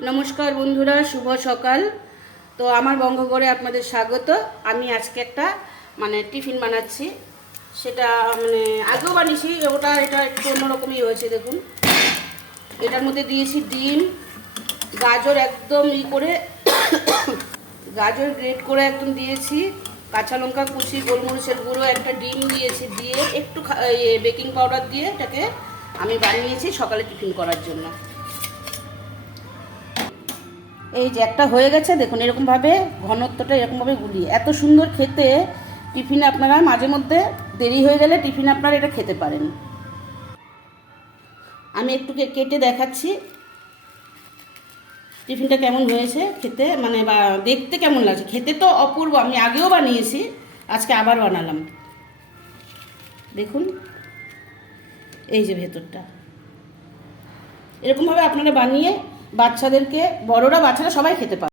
নমস্কার বন্ধুরা, শুভ সকাল। তো আমার বঙ্গঘরে আপনাদের স্বাগত। আমি আজকে একটা টিফিন বানাচ্ছি। সেটা আগেও বানিয়েছি, এটা একটু অন্যরকমই হয়েছে। দেখুন, এটার মধ্যে দিয়েছি ডিম, গাজর একদম গাজর গ্রেট করে একদম দিয়েছি, কাঁচা লঙ্কা কুচি, গোলমরিচের গুঁড়ো, একটা ডিম দিয়েছি, দিয়ে একটু বেকিং পাউডার দিয়ে এটাকে আমি বানিয়েছি সকালে টিফিন করার জন্য। এই যে একটা হয়ে গেছে, দেখুন এরকমভাবে ঘনত্বটা এরকমভাবে গুলিয়ে, এত সুন্দর খেতে। টিফিনে আপনারা মাঝে মধ্যে দেরি হয়ে গেলে টিফিনে আপনারা এটা খেতে পারেন। আমি একটু কেটে দেখাচ্ছি টিফিনটা কেমন হয়েছে খেতে, বা দেখতে কেমন লাগছে। খেতে তো অপূর্ব, আমি আগেও বানিয়েছি, আজকে আবার বানালাম। দেখুন এই যে ভেতরটা, এরকমভাবে আপনারা বানিয়ে বাচ্চাদেরকে, বাচ্চারা সবাই খেতে পারে।